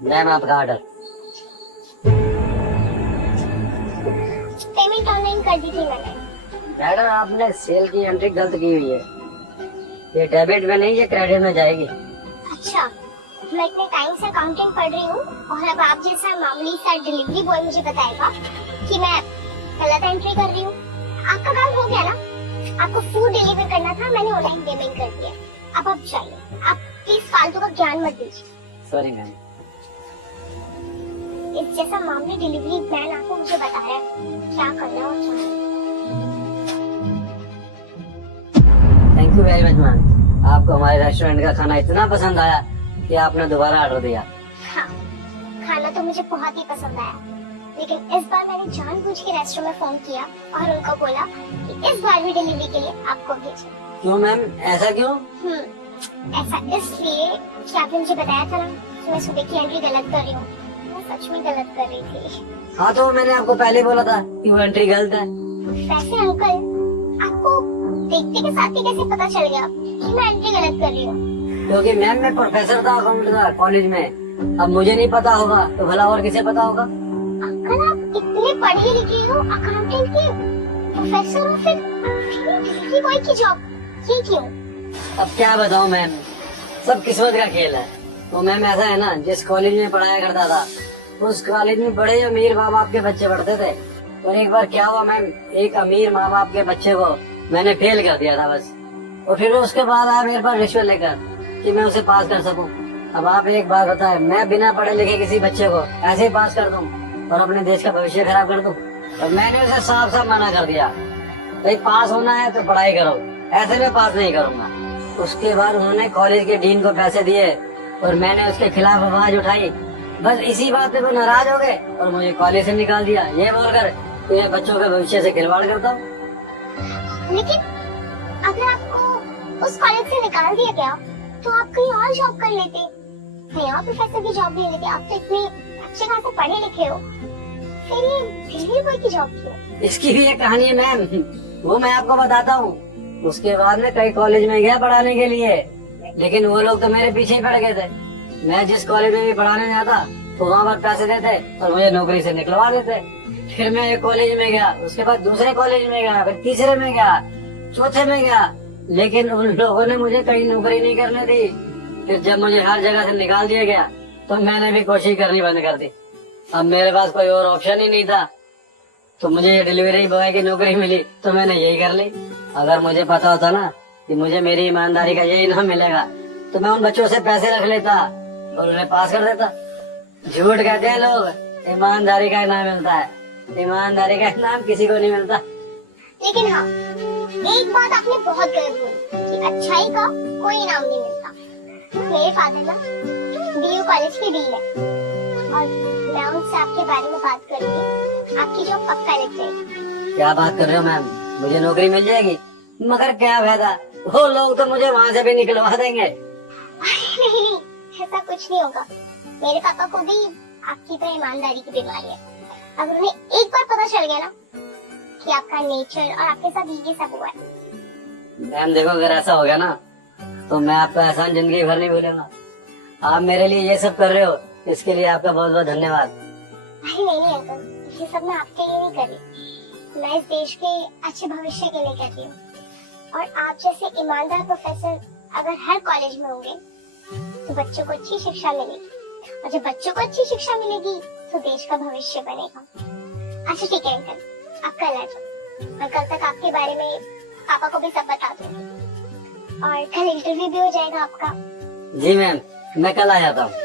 Ma'am आपका order. Payment online कर दी थी मैंने। मैडम आपने सेल की एंट्री गलत की हुई है। ये डेबिट में नहीं, ये क्रेडिट में जाएगी। अच्छा, मैं इतने टाइम से अकाउंटिंग पढ़ रही हूँ और अब आप जैसा मामूली सा डिलीवरी बॉय मुझे बताएगा कि मैं गलत एंट्री कर रही हूँ। आपका काम हो गया ना, आपको फूड डिलीवर करना था, मैंने ऑनलाइन पेमेंट कर दिया। अब आप जाइए, आप प्लीज फालतू का ज्ञान मत दीजिए। Sorry ma'am. इस जैसा मामूली डिलीवरी मैन आपको मुझे बताया क्या करना और क्या नहीं। Thank you very much ma'am. आपको हमारे रेस्टोरेंट का खाना इतना पसंद आया कि आपने दोबारा ऑर्डर दिया। हाँ, खाना तो मुझे बहुत ही पसंद आया, लेकिन इस बार मैंने जानबूझ के रेस्टोरेंट में फोन किया और उनको बोला कि इस बार भी डिलीवरी के लिए आपको भेजें। क्यों मैम, ऐसा क्यों? ऐसा इसलिए कि आपने मुझे बताया था ना कि मैं सुबह की एंट्री गलत कर रही हूँ। मैं सच में गलत कर रही थी। हाँ तो मैंने आपको पहले बोला था कि वो एंट्री गलत है। वैसे अंकल, आपको देखते के साथ ही कैसे पता चल गया कि मैं एंट्री गलत कर रही हूँ? क्योंकि मैम मैं प्रोफेसर था अकाउंट का कॉलेज में। अब मुझे नहीं पता होगा तो भला और किसे पता होगा? अंकल, आप इतने पढ़े लिखे हो, अकाउंटेंट के प्रोफेसर हो, फिर डिलीवरी बॉय की जॉब, ये क्यों? अब क्या बताऊं मैम, सब किस्मत का खेल है। तो मैम ऐसा है ना, जिस कॉलेज में पढ़ाया करता था उस कॉलेज में बड़े अमीर माँ बाप के बच्चे पढ़ते थे। और एक बार क्या हुआ मैम, एक अमीर माँ बाप के बच्चे को मैंने फेल कर दिया था बस। और फिर उसके बाद आया मेरे पास रिश्वत लेकर कि मैं उसे पास कर सकूं। अब आप एक बात बताएं, मैं बिना पढ़े लिखे किसी बच्चे को ऐसे ही पास कर दूं और अपने देश का भविष्य खराब कर दूं? और मैंने उसे साफ साफ मना कर दिया, भाई पास होना है तो पढ़ाई करो, ऐसे में पास नहीं करूंगा। उसके बाद उन्होंने कॉलेज के डीन को पैसे दिए और मैंने उसके खिलाफ आवाज उठाई। बस इसी बात पे वो नाराज हो गए और मुझे कॉलेज से निकाल दिया, ये बोलकर कि मैं बच्चों के भविष्य से खिलवाड़ करता हूँ। लेकिन अगर आपको उस कॉलेज से निकाल दिया गया तो आप कहीं और जॉब कर लेते, कहीं और प्रोफेसर की जॉब ले लेते। आप तो इतने अच्छे खासे पढ़े लिखे हो, फिर ये डिलीवरी बॉय की जॉब क्यों? इसकी भी एक कहानी है मैम, वो मैं आपको बताता हूँ। उसके बाद में कई कॉलेज में गया पढ़ाने के लिए, लेकिन वो लोग तो मेरे पीछे ही पड़ गए थे। मैं जिस कॉलेज में भी पढ़ाने जाता तो वहाँ पर पैसे देते और मुझे नौकरी से निकलवा देते। फिर मैं एक कॉलेज में गया, उसके बाद दूसरे कॉलेज में गया, फिर तीसरे में गया, चौथे में गया, लेकिन उन लोगों ने मुझे कहीं नौकरी नहीं करने दी। फिर जब मुझे हर जगह से निकाल दिया गया तो मैंने भी कोशिश करनी बंद कर दी। अब मेरे पास कोई और ऑप्शन ही नहीं था, तो मुझे ये डिलीवरी बॉय की नौकरी मिली तो मैंने यही कर ली। अगर मुझे पता होता ना कि मुझे मेरी ईमानदारी का यही इनाम मिलेगा तो मैं उन बच्चों से पैसे रख लेता और उन्हें पास कर देता। झूठ कहते हैं लोग, ईमानदारी का इनाम मिलता है, ईमानदारी का इनाम किसी को नहीं मिलता। लेकिन हाँ, एक बात आपने बहुत गलत बोली कि अच्छाई का कोई इनाम नहीं मिलता। मेरे फादर ना डीयू कॉलेज के डीन है और मैं उनसे आपके बारे में बात करूंगी। आपकी जॉब पक्का लग जाएगी। क्या बात कर रहे हो मैम, मुझे नौकरी मिल जाएगी? मगर क्या फायदा, वो लोग तो मुझे वहाँ से भी निकलवा देंगे। नहीं, ऐसा कुछ नहीं होगा। मेरे पापा को भी आपकी तरह ईमानदारी की बीमारी है। अगर उन्हें एक बार पता चल गया ना कि आपका नेचर और आपके साथ ये सब हुआ है। मैम देखो, अगर ऐसा हो गया ना तो मैं आपका एहसान जिंदगी भर नहीं भूलूंगा। आप मेरे लिए ये सब कर रहे हो, इसके लिए आपका बहुत बहुत धन्यवाद। नहीं अंकल, ये सब मैं आपके लिए नहीं कर रही, मैं इस देश के अच्छे भविष्य के लिए कर रही हूँ। और आप जैसे ईमानदार प्रोफेसर अगर हर कॉलेज में होंगे तो बच्चों को अच्छी शिक्षा मिलेगी, और जब बच्चों को अच्छी शिक्षा मिलेगी तो देश का भविष्य बनेगा। अच्छा ठीक है अंकल, आप कल आ जाओ, मैं कल तक आपके बारे में पापा को भी सब बता दूंगी और कल इंटरव्यू भी हो जाएगा आपका। जी मैम, मैं कल आ जाता हूँ।